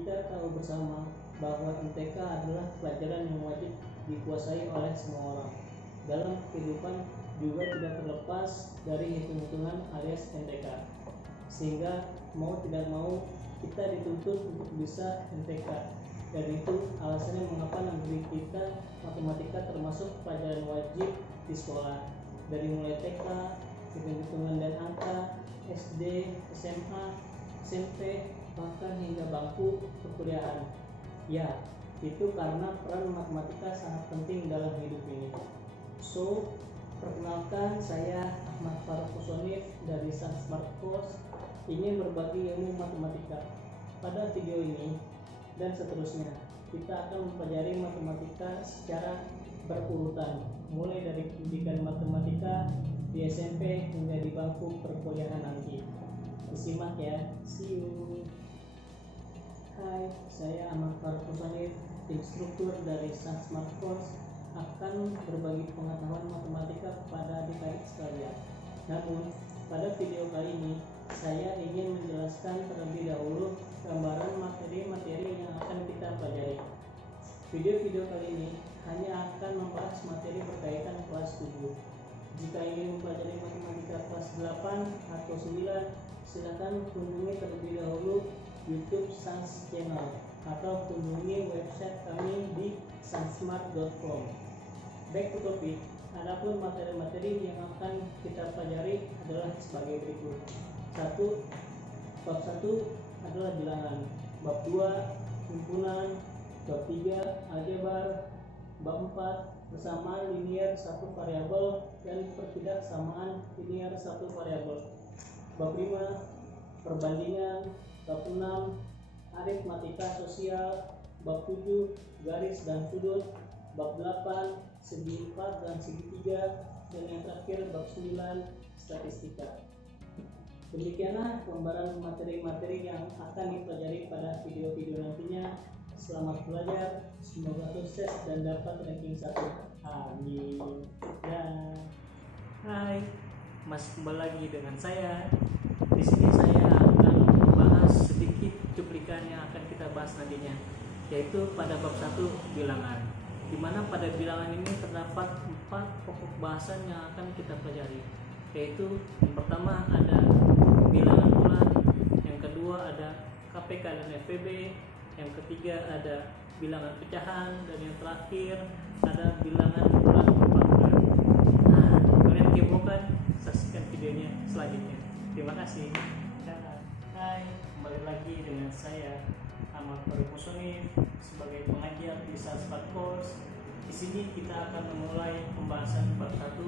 Kita tahu bersama bahwa MTK adalah pelajaran yang wajib dikuasai oleh semua orang. Dalam kehidupan juga tidak terlepas dari hitung-hitungan alias MTK. Sehingga mau tidak mau kita dituntut untuk bisa MTK. Dan itu alasannya mengapa negeri kita matematika termasuk pelajaran wajib di sekolah. Dari mulai TK, hitung-hitungan dan angka, SD, SMA, SMP, bahkan hingga bangku perkuliahan. Ya, itu karena peran matematika sangat penting dalam hidup ini. So, perkenalkan, saya Ahmad Faruk Musonif dari Sun Smart Course ingin berbagi ilmu matematika. Pada video ini dan seterusnya, kita akan mempelajari matematika secara berurutan, mulai dari pendidikan matematika di SMP hingga di bangku perkuliahan nanti. Disimak ya, see you. Hai, saya Ahmad Faruk Musonif, instruktur dari Sun Smart Course, akan berbagi pengetahuan matematika kepada adik-adik sekalian. Namun, pada video kali ini, saya ingin menjelaskan terlebih dahulu gambaran materi-materi yang akan kita pelajari. Video-video kali ini hanya akan membahas materi berkaitan kelas 7. Jika ingin mempelajari matematika kelas 8 atau 9, silakan kunjungi terlebih dahulu YouTube Sans Channel atau kunjungi website kami di sunsmart.com. Back to topic. Adapun materi-materi yang akan kita pelajari adalah sebagai berikut. 1. Bab 1 adalah bilangan. Bab 2 himpunan. Bab 3 aljabar. Bab 4 persamaan linier satu variabel dan pertidaksamaan linier satu variabel. Bab 5 perbandingan. Bab 6 aritmatika sosial. Bab 7 garis dan sudut. Bab 8 segi 4 dan segi 3, dan yang terakhir bab 9 statistika. Demikianlah gambaran materi-materi yang akan dipelajari pada video-video nantinya. Selamat belajar, semoga sukses dan dapat ranking 1. Amin. Dan hai, masih kembali lagi dengan saya. Di sini saya akan membahas sedikit cuplikan yang akan kita bahas nantinya, yaitu pada bab 1 bilangan, di mana pada bilangan ini terdapat 4 pokok bahasan yang akan kita pelajari, yaitu yang pertama ada bilangan bulat, yang kedua ada KPK dan FPB, yang ketiga ada bilangan pecahan, dan yang terakhir ada bilangan bulat pangkat. Nah, kalian kepo kan? Saksikan videonya selanjutnya. Terima kasih. Hai, kembali lagi dengan saya Ahmad Faruk Musonif sebagai pengajar di Sun Smart Course. Di sini kita akan memulai pembahasan bab 1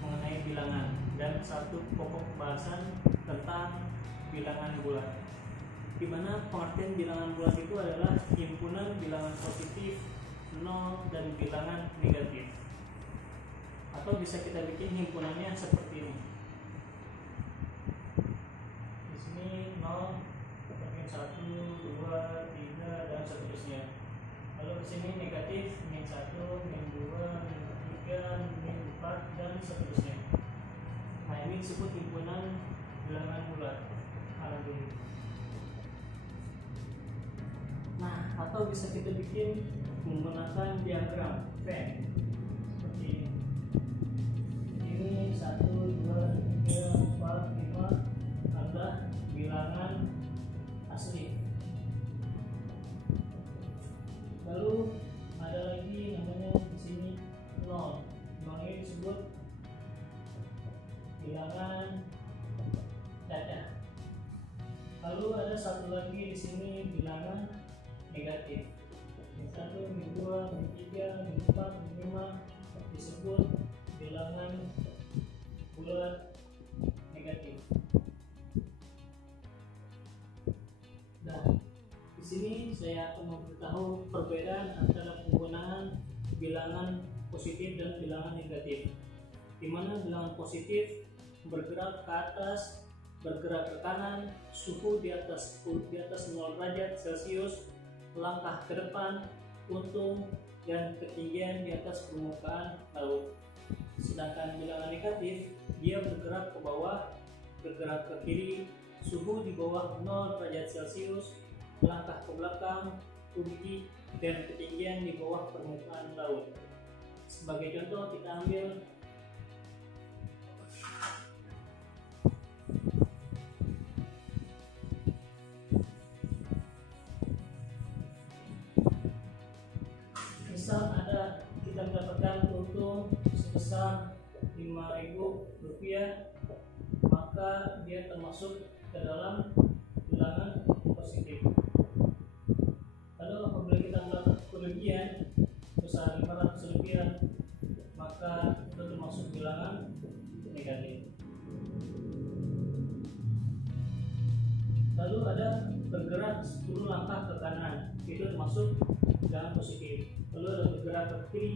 mengenai bilangan dan satu pokok bahasan tentang bilangan bulat. Di mana pengertian bilangan bulat itu adalah himpunan bilangan positif, 0 dan bilangan negatif. Atau bisa kita bikin himpunannya seperti ini. Di sini 0, min 1, 2, 3 dan seterusnya. Lalu di sini negatif min 1, min 2, min 3, min 4 dan seterusnya. Nah, ini disebut himpunan bilangan bulat. Alhamdulillah. Nah, atau bisa kita bikin menggunakan diagram Venn seperti ini. Ini 1, 2, 3, 4, 5 adalah bilangan asli. Lalu ada lagi namanya di sini 0. 0 ini disebut bilangan cacat. Lalu ada satu lagi di sini bilangan negatif. Min 1, min 2, min 3, min 4, min 5 disebut bilangan bulat negatif. Nah, di sini saya akan memberitahu perbedaan antara penggunaan bilangan positif dan bilangan negatif. Di mana bilangan positif bergerak ke atas, bergerak ke kanan, suhu di atas 0 derajat Celcius, langkah ke depan, untung, dan ketinggian di atas permukaan laut. Sedangkan bilangan negatif, dia bergerak ke bawah, bergerak ke kiri, suhu di bawah 0 derajat Celcius, melangkah ke belakang, tinggi dan ketinggian di bawah permukaan laut. Sebagai contoh kita ambil misal kita mendapatkan untung sebesar Rp5.000, maka dia termasuk ke dalam bilangan positif. Lalu apabila kita melakukan kerugian besar Rp500, maka itu termasuk bilangan negatif. Lalu ada bergerak 10 langkah ke kanan, itu termasuk bilangan positif. Lalu ada bergerak ke kiri,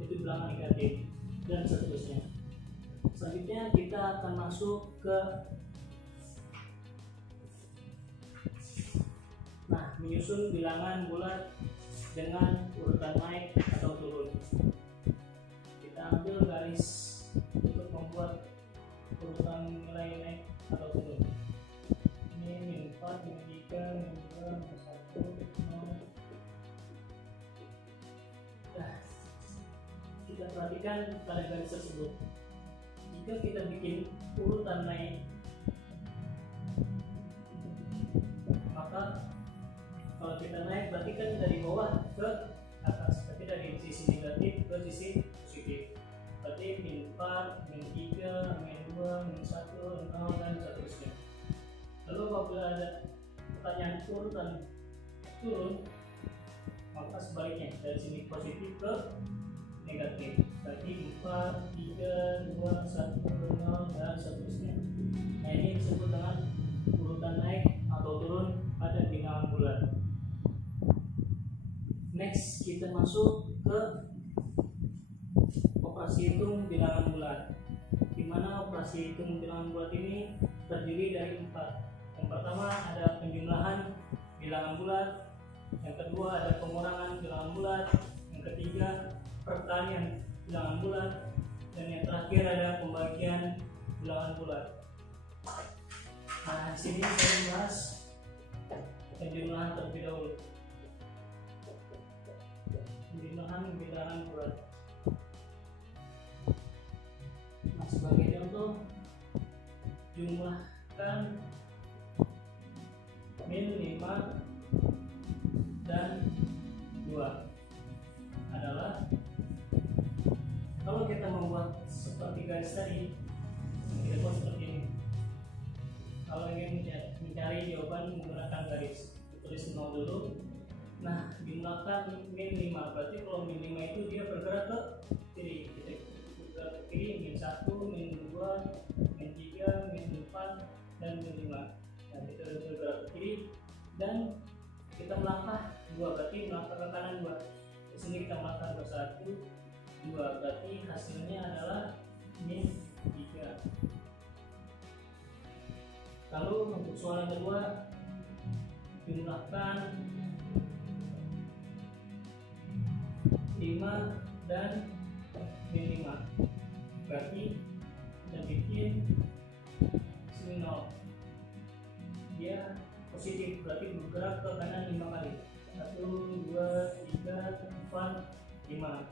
itu bilangan negatif, dan seterusnya. Selanjutnya kita akan masuk ke menyusun bilangan bulat dengan urutan naik atau turun. Kita ambil garis untuk membuat urutan nilai naik atau turun. Ini -4, -3, -2, -1, 0. Nah, kita perhatikan pada garis tersebut. Jika kita bikin urutan naik, maka kalau kita naik berarti kan dari bawah ke atas, berarti dari sisi negatif ke sisi positif. Berarti -4, -3, -2, -1, 0, dan seterusnya. Lalu apabila ada pertanyaan urutan turun, maka sebaliknya dari sini positif ke negatif. Berarti 4, 3, 2, 1, 0, dan seterusnya. Nah, ini disebut dengan urutan naik atau turun pada bilangan bulat. Next, kita masuk ke operasi hitung bilangan bulat, di mana operasi hitung bilangan bulat ini terdiri dari 4. Yang pertama ada penjumlahan bilangan bulat, yang kedua ada pengurangan bilangan bulat, yang ketiga perkalian bilangan bulat, dan yang terakhir ada pembagian bilangan bulat. Nah, di sini saya membahas penjumlahan terlebih dahulu. Penjumlahan bilangan bulat. Nah, sebagai contoh, jumlahkan -5 dan 2 adalah, kalau kita membuat seperti garis tadi, kita buat seperti ini. Kalau ingin mencari jawaban menggunakan garis, tulis 0 dulu. Nah, jumlahkan -5, berarti kalau -5 itu dia bergerak ke kiri, bergerak ke kiri, -1, -2, -3, -4, dan -5. Nah, kita bergerak ke kiri dan kita melangkah 2, berarti melangkah ke kanan 2. Di sini kita melangkah ke 1, 2, berarti hasilnya adalah -3. Lalu untuk soal yang kedua, jumlahkan 5 dan -5, berarti kita bikin sini 0, dia positif, berarti bergerak ke kanan 5 kali. 1, 2, 3, 4, 5,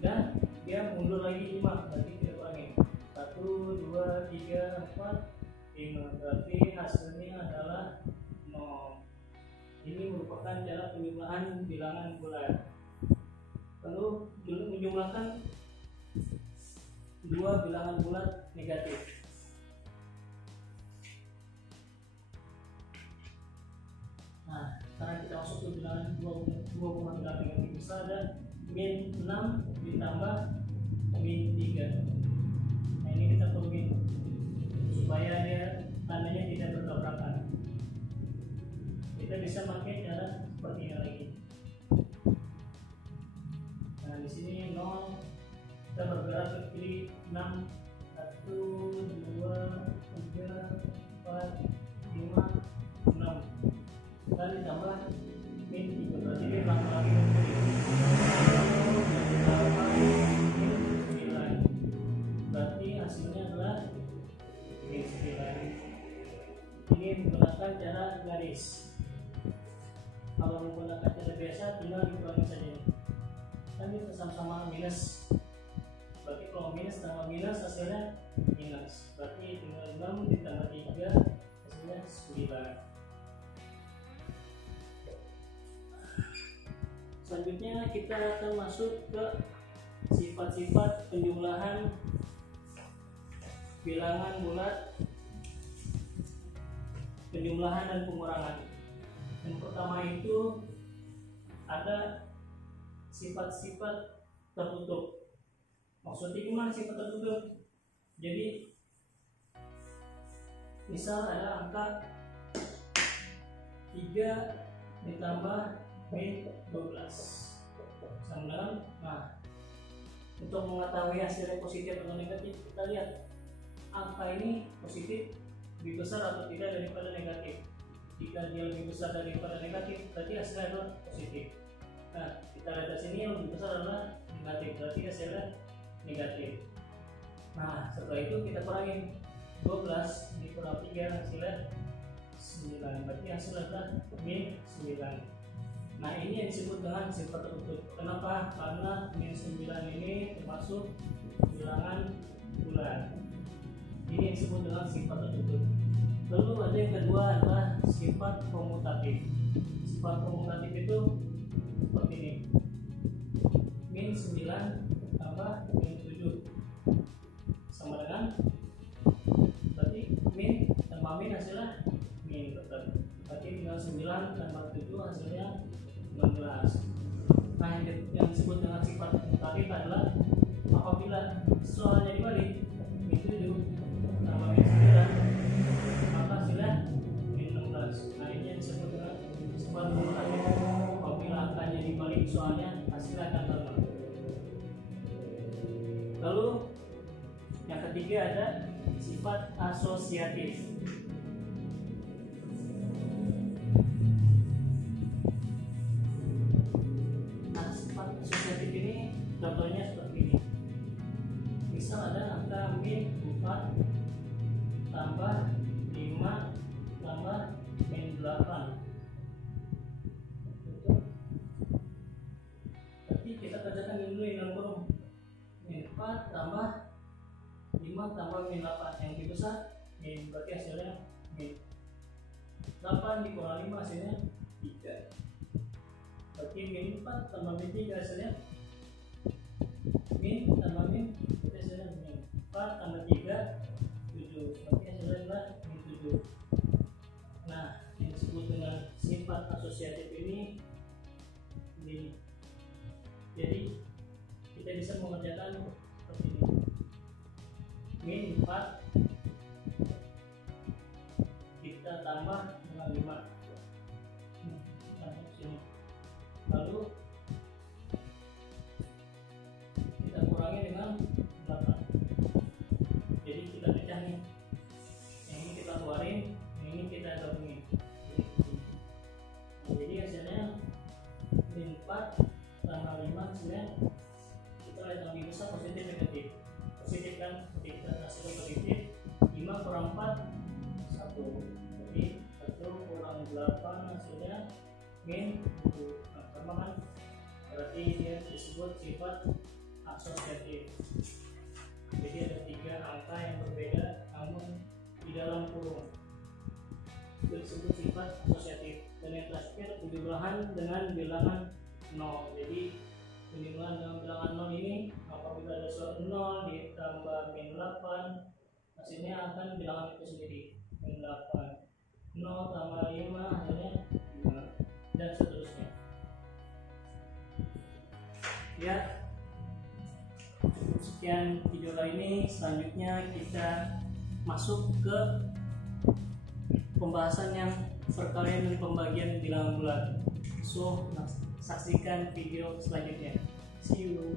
dan dia mundur lagi 5, berarti kita kurangi 1, 2, 3, 4, 5, berarti hasilnya adalah 0. Ini merupakan cara penjumlahan bilangan bulat. Lalu menjumlahkan 2 bilangan bulat negatif. Nah, sekarang kita masuk ke bilangan 2 bilangan negatif. Bisa ada -6 ditambah -3. Nah, ini kita perlu supaya dia tandanya tidak bertabrakan. Kita bisa pakai cara seperti ini lagi. Nah, di sini 0, kita bergerak ke kiri 6, 1, 2, 3, 4, 5, 6, dan ditambah -3, berarti dia melangkah lagi ke kiri 9, berarti hasilnya adalah -9. Ini menggunakan cara garis. Kalau menggunakan cara biasa tinggal dikurangi saja ini. Kan ini sama-sama minus. Berarti kalau minus tambah minus hasilnya minus. Berarti tinggal 6 ditambah 3 hasilnya 9. Selanjutnya kita akan masuk ke sifat-sifat penjumlahan bilangan bulat, penjumlahan dan pengurangan. Yang pertama itu ada sifat-sifat tertutup. Maksudnya gimana sifat tertutup? Jadi misal ada angka 3 ditambah min 12 sama dengan, nah untuk mengetahui hasilnya positif atau negatif, kita lihat angka ini positif lebih besar atau tidak daripada negatif. Jika dia lebih besar daripada negatif, berarti hasilnya adalah positif. Nah, kita lihat di sini yang lebih besar adalah negatif, berarti hasilnya negatif. Nah, setelah itu kita kurangin 12 dikurang 3 hasilnya 9, berarti hasilnya adalah min 9. Nah, ini yang disebut dengan sifat tertutup. Kenapa? Karena min 9 ini termasuk bilangan bulat. Ini yang disebut dengan sifat tertutup. Lalu ada yang kedua adalah sifat komutatif. Sifat komutatif itu seperti ini. Min 9 tambah min 7 sama dengan, berarti min tambah min hasilnya min tetap. Berarti tinggal 9 tambah 7 hasilnya 16. Nah, yang disebut dengan sifat komutatif adalah apabila soalnya dibalik min 7 tambah min 9 maka hasilnya min 16. Nah, ini yang disebut dengan sifat komutatif. Apabila angkanya dibalik soalnya hasilnya akan sama. Lalu yang ketiga ada sifat asosiatif. Nah, sifat asosiatif ini contohnya seperti ini. Misal ada angka min 4 tambah 5 tambah min 8. Berarti kita kerjakan dulu yang kurung. Min 4 tambah 5 tambah min 8, yang lebih besar min, berarti hasilnya min 8 dikurang 5 hasilnya 3. Berarti min 4 tambah min 3 hasilnya min tambah min, berarti hasilnya min 4 tambah 3 7, berarti hasilnya adalah min 7. Nah, yang disebut dengan sifat asosiatif ini. Jadi kita bisa mengerjakan seperti ini. Min 4 kita tambah dengan 5. Sini. Lalu kita kurangi dengan 8. Jadi kita pecah nih. Yang ini kita keluarin, yang ini kita gabungin. Nah, jadi hasilnya min 4 tambah 5 hasilnya kita lihat yang lebih besar positif negatif. Positif kan, ketika hasilnya positif 5 kurang 4 1, jadi 1 kurang 8 hasilnya min 7. Nah, sama kan, berarti dia disebut sifat asosiatif. Jadi ada 3 angka yang berbeda namun di dalam kurung, itu disebut sifat asosiatif. Dan yang terakhir penjumlahan dengan bilangan 0. Jadi penjumlahan dengan bilangan 0 ini apabila ada suatu 0 ditambah min 8 hasilnya akan bilangan itu sendiri, min 8. 0 tambah 5 hasilnya 5 dan seterusnya. Ya, sekian video kali ini. Selanjutnya kita masuk ke pembahasan yang perkalian dan pembagian bilangan bulat. So, saksikan video selanjutnya. See you.